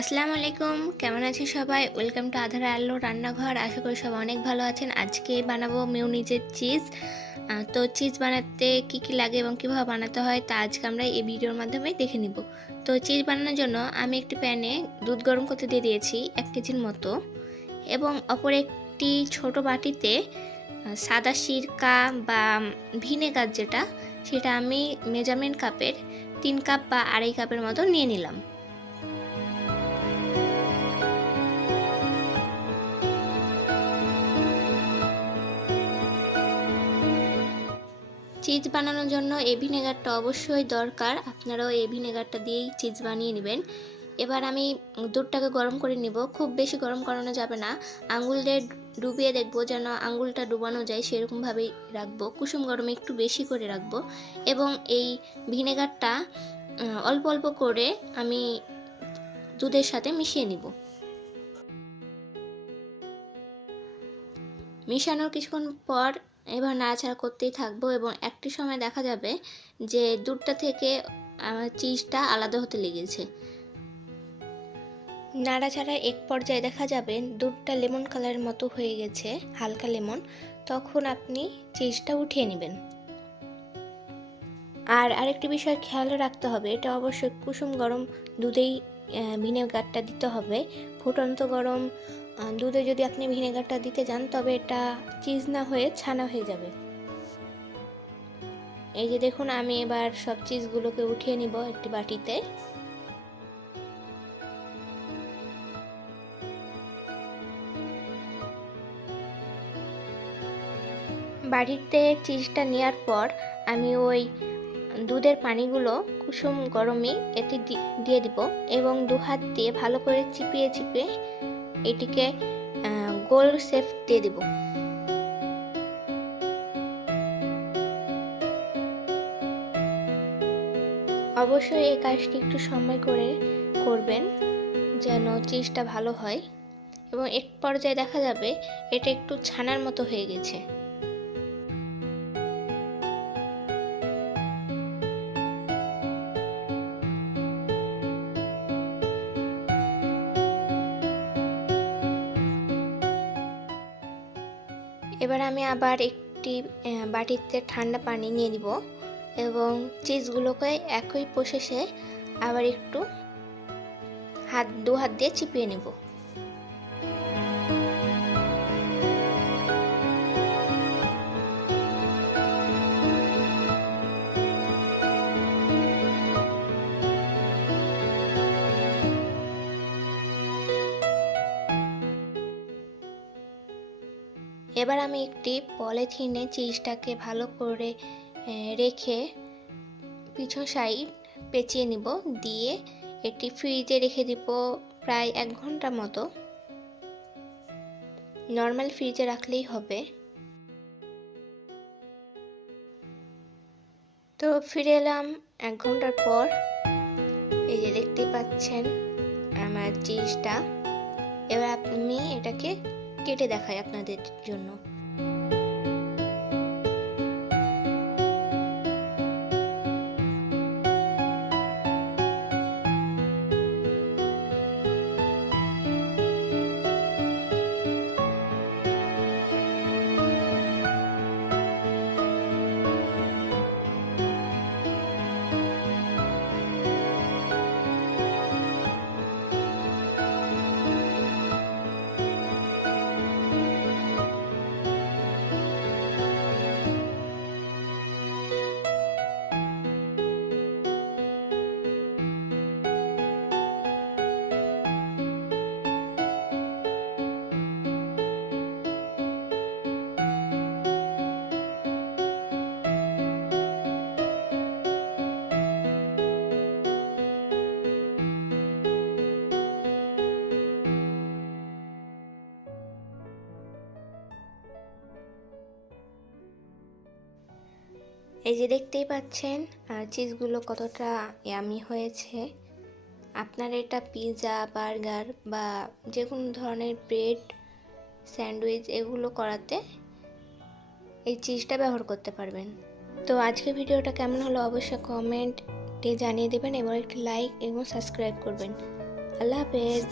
আসসালামু আলাইকুম, কেমন আছেন সবাই? ওয়েলকাম টু আধারা আলো রান্নাঘর। আশা করি সবাই অনেক ভালো আছেন। আজকে বানাবো মিউনিজের চিজ। তো চিজ বানাতে কি কি লাগে এবং কিভাবে বানাতে হয় তা আজকে আমরা এই ভিডিওর মাধ্যমে দেখে নিব। তো চিজ বানানোর জন্য আমি একটি প্যানে দুধ গরম করতে দিয়ে দিয়েছি 1 কেজির মতো, এবং অপর একটি ছোট বাটিতে সাদা সিরকা বা ভিনেগার যেটা, সেটা আমি মেজারমেন্ট কাপের 3 কাপ বা 2.5 কাপের মতো নিয়ে নিলাম। চিজ বানানোর জন্য এই ভিনেগারটা অবশ্যই দরকার, আপনারাও এই ভিনেগারটা দিয়েই চিজ বানিয়ে নেবেন। এবার আমি দুধটাকে গরম করে নিব। খুব বেশি গরম করানো যাবে না, আঙুল দিয়ে ডুবিয়ে দেখবো যেন আঙুলটা ডুবানো যায় সেরকমভাবেই রাখবো। কুসুম গরমে একটু বেশি করে রাখবো, এবং এই ভিনেগারটা অল্প অল্প করে আমি দুধের সাথে মিশিয়ে নিব। মিশানোর কিছুক্ষণ পর এবার নাড়াচাড়া করতেই থাকবো, এবং একটি সময় দেখা যাবে যে দুধটা থেকে চিজটা আলাদা হতে লেগেছে। নাড়াচাড়ার এক পর্যায়ে দেখা যাবে দুধটা লেমন কালারের মতো হয়ে গেছে, হালকা লেমন। তখন আপনি চিজটা উঠিয়ে নেবেন। আর আরেকটি বিষয় খেয়াল রাখতে হবে, এটা অবশ্যই কুসুম গরম দুধেই ভিনেগারটা দিতে হবে। ফুটন্ত গরম দুধে যদি আপনি ভিনেগারটা দিতে যান তবে এটা চিজ না হয়ে ছানা হয়ে যাবে। এই যে দেখুন, আমি এবার সব চিজগুলোকে উঠিয়ে নিব একটি বাটিতে। বাটিতে চিজটা নেওয়ার পর আমি ওই দুধের পানিগুলো কুসুম গরমে এতে দিয়ে দিব, এবং দু হাত দিয়ে ভালো করে চিপিয়ে চিপিয়ে এটিকে গোল শেপ দিয়ে দিব। অবশ্যই এই কাজটি একটু সময় করে করবেন যেন চিজটা ভালো হয়, এবং এক পর্যায়ে দেখা যাবে এটা একটু ছানার মতো হয়ে গেছে। এবার আমি আবার একটি বাটিতে ঠান্ডা পানি নিয়ে দিব, এবং চিজগুলোকে একই প্রসেসে আবার একটু দু হাত দিয়ে চিপিয়ে নেব। এবার আমি একটি পলিথিনে চিজটাকে ভালো করে রেখে পিছন সাইড পেঁচিয়ে নিব, দিয়ে এটি ফ্রিজে রেখে দিব প্রায় 1 ঘন্টা মতো। নর্মাল ফ্রিজে রাখলেই হবে। তো ফিরে এলাম 1 ঘন্টার পর। এই যে দেখতে পাচ্ছেন আমার চিজটা। এবার আমি এটাকে কেটে দেখাই আপনাদের জন্য। এই যে দেখতেই পাচ্ছেন চিজগুলো কতটা ইয়ামি হয়েছে। আপনারা এটা পিৎজা, বার্গার বা যে কোনো ধরনের ব্রেড, স্যান্ডউইচ এগুলো করাতে এই চিজটা ব্যবহার করতে পারবেন। তো আজকের ভিডিওটা কেমন হলো অবশ্যই কমেন্টে জানিয়ে দেবেন, এবং একটি লাইক এবং সাবস্ক্রাইব করবেন। আল্লাহ হাফেজ।